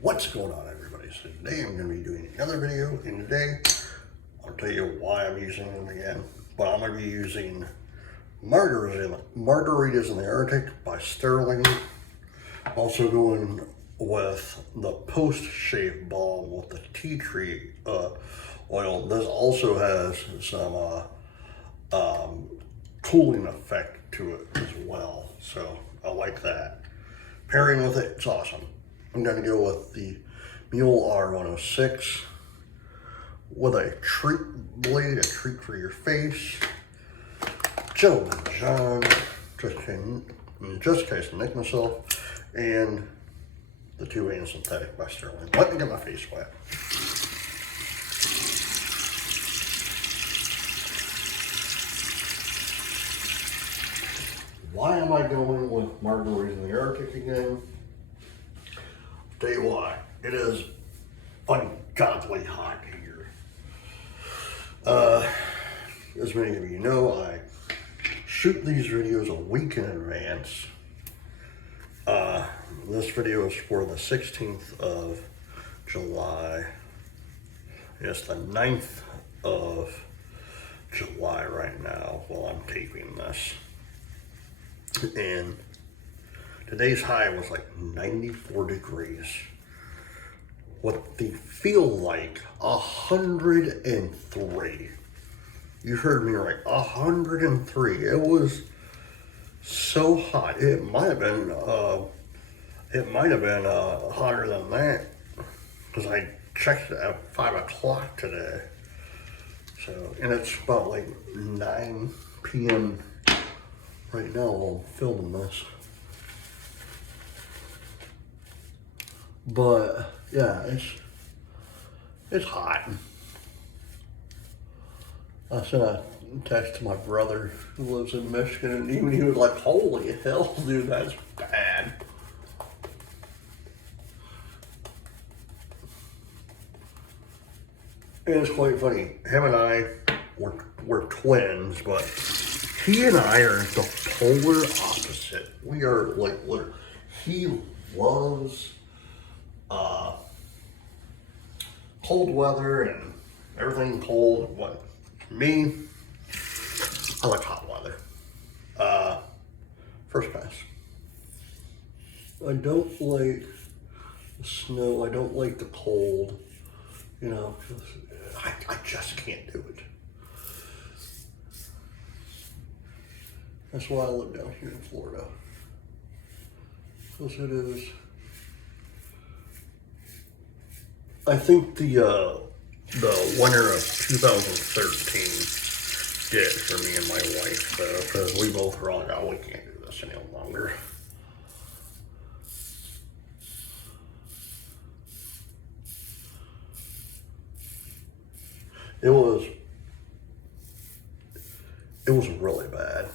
What's going on, everybody? So today I'm going to be doing another video, and today I'll tell you why I'm using them again. But I'm going to be using Margaritas in the Arctic by Stirling. Also going with the post shave balm with the tea tree oil. This also has some cooling effect to it as well, so I like that. Pairing with it, it's awesome. I'm going to go with the Mule R106 with a treat blade, a treat for your face. Gentleman John, just in case I nick myself, and the 2A synthetic by Stirling. Let me get my face wet. Why am I going with Margaritas in the Arctic again? Tell you why. It is ungodly hot here. As many of you know, I shoot these videos a week in advance. This video is for the 16th of July. It's the 9th of July right now while I'm taping this. And today's high was like 94 degrees. What they feel like 103. You heard me right, 103. It was so hot. It might have been hotter than that, because I checked it at 5 o'clock today. So, and it's about like 9 p.m. right now while I'm filming this. But yeah, it's hot. I sent a text to my brother who lives in Michigan, and even he was like, "Holy hell, dude, that's bad." And it's quite funny. Him and I, we're twins, but he and I are the polar opposite. We are like, he loves cold weather and everything cold. What me, I like hot weather. First pass. I don't like the snow. I don't like the cold. You know, 'cause I just can't do it. That's why I live down here in Florida. Because it is. I think the winter of 2013 did it for me and my wife, though, because we both were like, "Oh, we can't do this any longer." It was really bad.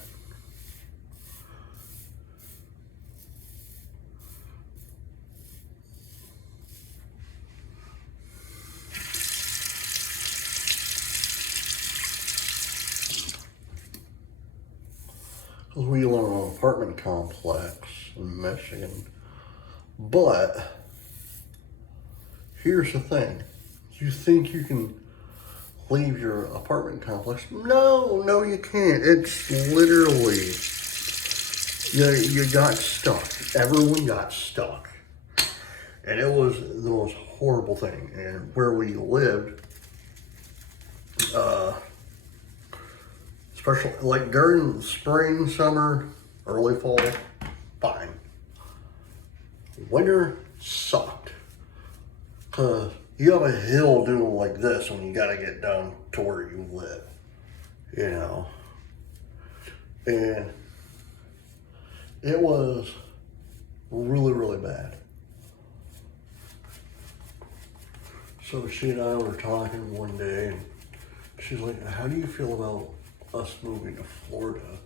Because we live in an apartment complex in Michigan. But here's the thing. You think you can leave your apartment complex? No, you can't. It's literally, you got stuck. Everyone got stuck. And it was the most horrible thing. And where we lived, especially like during spring, summer, early fall, fine. Winter sucked. 'Cause you have a hill doing like this when you gotta get down to where you live, you know. And it was really, really bad. So she and I were talking one day, and she's like, "How do you feel about us moving to Florida?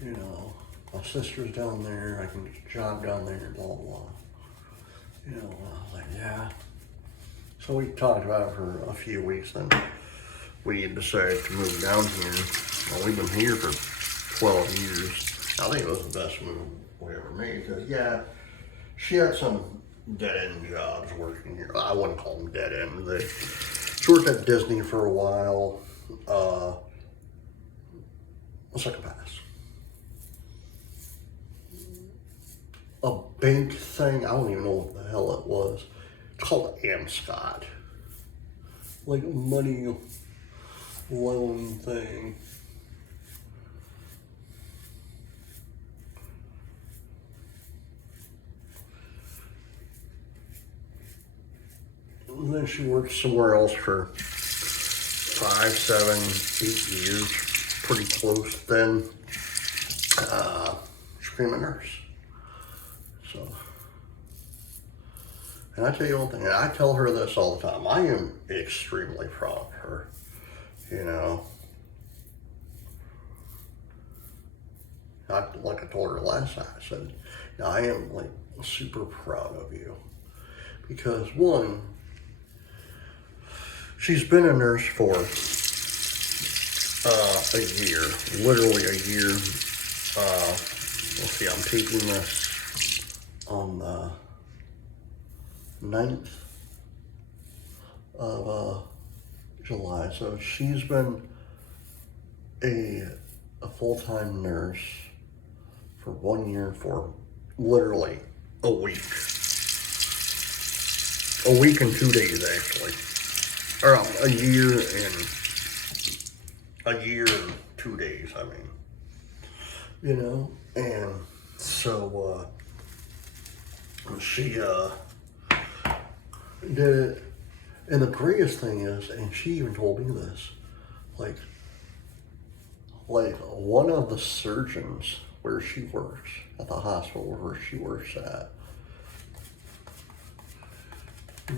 You know, my sister's down there, I can get a job down there, blah, blah." You know, I was like, "Yeah." So we talked about it for a few weeks, then we decided to move down here. Well, we've been here for 12 years. I think it was the best move we ever made, because yeah, she had some dead-end jobs working here. I wouldn't call them dead-end. She worked at Disney for a while. Let's take a pass. A bank thing, I don't even know what the hell it was. It's called Amscot. Like a money loan thing. And then she worked somewhere else for 5, 7, 8 years. Pretty close then. She became a nurse. So, and I tell you one thing, and I tell her this all the time, I am extremely proud of her, you know. Like I told her last time, I said, I am like super proud of you. Because one, she's been a nurse for a year, literally a year. Let's see, I'm taping this on the 9th of July. So she's been a full-time nurse for 1 year, for literally a week. A week and 2 days, actually. Or a year and 2 days, I mean. You know, and so she did it. And the greatest thing is, and she even told me this, like one of the surgeons where she works, at the hospital where she works at,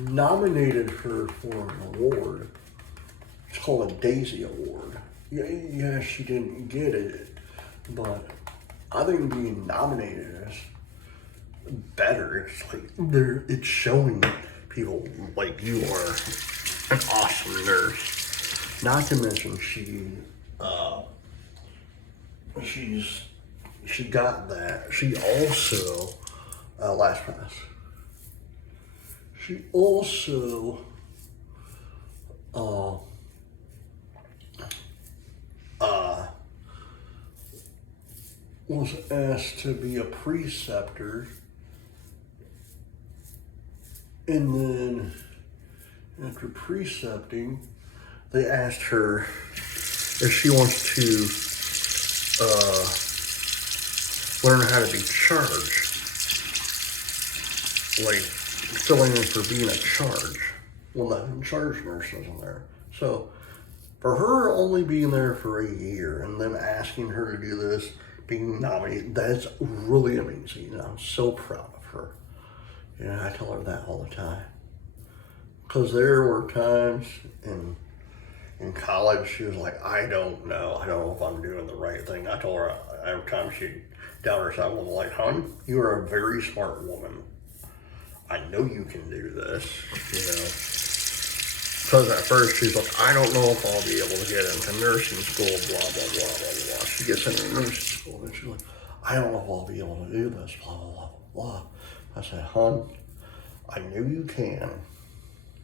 nominated her for an award. It's called a Daisy Award. Yeah, she didn't get it, but I think being nominated is better. It's like it's showing people like you are an awesome nurse. Not to mention she got that. She also last pass. She also was asked to be a preceptor, and then after precepting, they asked her if she wants to learn how to be charged, like filling in for being a charge. Well, not charge nurse wasn't there. So for her only being there for a year and then asking her to do this, being nominated, that's really amazing. And I'm so proud of her. And I tell her that all the time. Because there were times in college, she was like, I don't know if I'm doing the right thing. I told her every time she'd doubt herself, I'm like, hon, you are a very smart woman. I know you can do this, you know. Because at first she's like, I don't know if I'll be able to get into nursing school, blah, blah, blah, blah, blah. She gets into nursing school and she's like, I don't know if I'll be able to do this, blah, blah, blah, blah, blah. I said, hon, I knew you can.